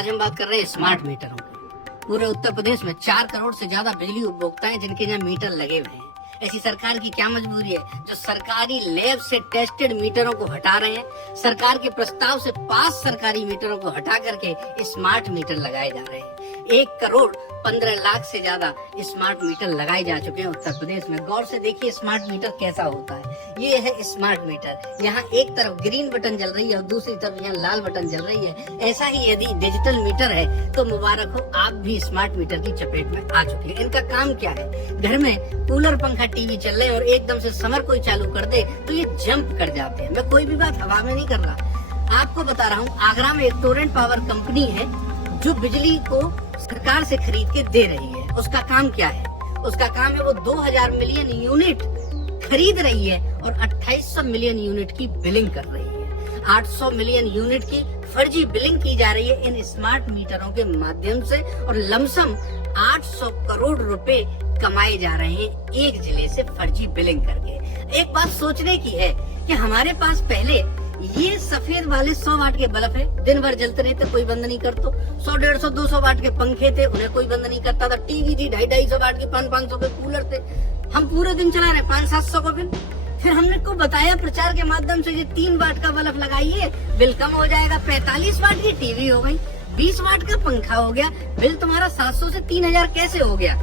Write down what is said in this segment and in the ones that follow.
आज हम बात कर रहे हैं स्मार्ट मीटरों की। पूरे उत्तर प्रदेश में 4 करोड़ से ज्यादा बिजली उपभोक्ता हैं जिनके यहाँ मीटर लगे हुए हैं। ऐसी सरकार की क्या मजबूरी है जो सरकारी लैब से टेस्टेड मीटरों को हटा रहे हैं। सरकार के प्रस्ताव से 5 सरकारी मीटरों को हटा करके स्मार्ट मीटर लगाए जा रहे हैं। 1 करोड़ 15 लाख से ज्यादा स्मार्ट मीटर लगाए जा चुके हैं उत्तर प्रदेश में। गौर से देखिए स्मार्ट मीटर कैसा होता है। ये है स्मार्ट मीटर। यहाँ एक तरफ ग्रीन बटन जल रही है और दूसरी तरफ यहाँ लाल बटन जल रही है। ऐसा ही यदि डिजिटल मीटर है तो मुबारक हो, आप भी स्मार्ट मीटर की चपेट में आ चुके हैं। इनका काम क्या है? घर में कूलर, पंखा, टीवी चल रहे हैं और एकदम से समर कोई चालू कर दे तो ये जंप कर जाते हैं। मैं कोई भी बात हवा में नहीं कर रहा, आपको बता रहा हूँ। आगरा में एक टोरेंट पावर कंपनी है जो बिजली को सरकार से खरीद के दे रही है। उसका काम क्या है? उसका काम है वो 2000 मिलियन यूनिट खरीद रही है और 2800 मिलियन यूनिट की बिलिंग कर रही है। 800 मिलियन यूनिट की फर्जी बिलिंग की जा रही है इन स्मार्ट मीटरों के माध्यम से और लमसम 800 करोड़ रुपए कमाए जा रहे हैं एक जिले से फर्जी बिलिंग करके। एक बात सोचने की है कि हमारे पास पहले ये सफेद वाले 100 वाट के बल्ब है, दिन भर जलते रहते, कोई बंद नहीं करता। 100, 150, 200 वाट के पंखे थे, उन्हें कोई बंद नहीं करता था। टीवी थी, 250 वाट के, 500 के कूलर थे। हम पूरे दिन चला रहे 500-700 का बिल। फिर हमने को बताया प्रचार के माध्यम से ये 3 वाट का बल्ब लगाइए, बिल कम हो जाएगा। 45 वाट की टीवी हो गई, 20 वाट का पंखा हो गया, बिल तुम्हारा 700 से 3000 कैसे हो गया?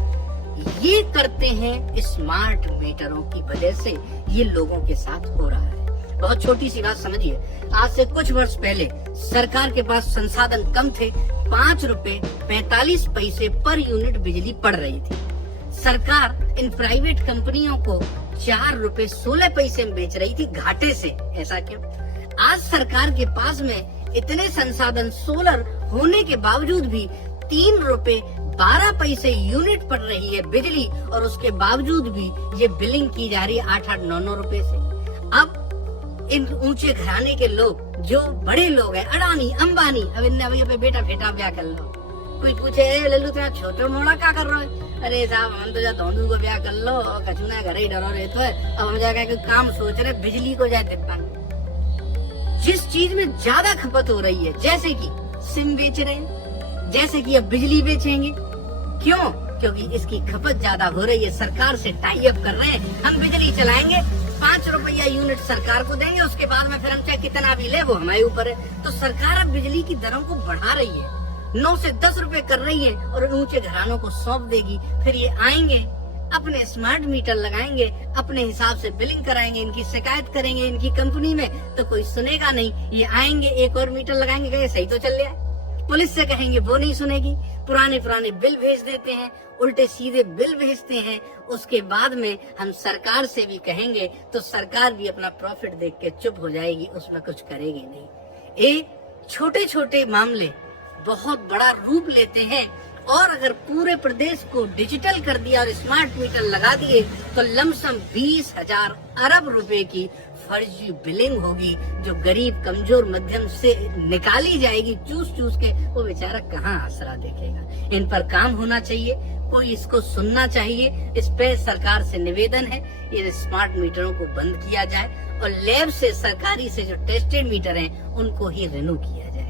ये करते हैं स्मार्ट मीटरों की वजह से ये लोगों के साथ हो रहा है। बहुत छोटी सी बात समझिए, आज से कुछ वर्ष पहले सरकार के पास संसाधन कम थे, 5 रुपए 45 पैसे पर यूनिट बिजली पड़ रही थी। सरकार इन प्राइवेट कंपनियों को 4 रुपए 16 पैसे में बेच रही थी घाटे से। ऐसा क्यों? आज सरकार के पास में इतने संसाधन सोलर होने के बावजूद भी 3 रुपए 12 पैसे यूनिट पड़ रही है बिजली और उसके बावजूद भी ये बिलिंग की जा रही है 8-8, 9-9 रुपए से। अब इन ऊंचे घराने के लोग, जो बड़े लोग हैं, अडानी, अंबानी, अब इन्हें भैया पे बेटा फेटा ब्याह कर लो। कोई पूछे लल्लू तुम्हारा छोटे मोड़ा क्या कर रहे हो? अरे साहब हम तो जाते धोंधू को ब्याह कर लो और कचुना घर ही डरो रहे तो है। अब हम जाकर काम सोच रहे बिजली को जाए तिप्पन। जिस चीज में ज्यादा खपत हो रही है, जैसे कि सिम बेच रहे हैं, जैसे कि अब बिजली बेचेंगे। क्यों? क्योंकि इसकी खपत ज्यादा हो रही है। सरकार से टाई अप कर रहे हैं, हम बिजली चलाएंगे, 5 रुपया यूनिट सरकार को देंगे, उसके बाद में फिर हम चाहे कितना भी ले वो हमारे ऊपर है। तो सरकार अब बिजली की दरों को बढ़ा रही है, 9 से 10 रुपए कर रही है और ऊंचे घरानों को सौंप देगी। फिर ये आएंगे, अपने स्मार्ट मीटर लगाएंगे, अपने हिसाब से बिलिंग कराएंगे, इनकी शिकायत करेंगे इनकी कंपनी में तो कोई सुनेगा नहीं। ये आएंगे, एक और मीटर लगाएंगे, कहेंगे सही तो चल रहा है। पुलिस से कहेंगे वो नहीं सुनेगी, पुराने बिल भेज देते हैं, उल्टे सीधे बिल भेजते हैं। उसके बाद में हम सरकार से भी कहेंगे तो सरकार भी अपना प्रॉफिट देख के चुप हो जाएगी, उसमें कुछ करेगी नहीं। ये छोटे छोटे मामले बहुत बड़ा रूप लेते हैं और अगर पूरे प्रदेश को डिजिटल कर दिया और स्मार्ट मीटर लगा दिए तो लमसम 20,000 अरब रुपए की फर्जी बिलिंग होगी जो गरीब, कमजोर, मध्यम से निकाली जाएगी चूस चूस के। वो बेचारा कहाँ आसरा देखेगा? इन पर काम होना चाहिए, कोई इसको सुनना चाहिए। इस पे सरकार से निवेदन है ये स्मार्ट मीटरों को बंद किया जाए और लैब से, सरकारी से जो टेस्टेड मीटर हैं उनको ही रिन्यू किया जाए।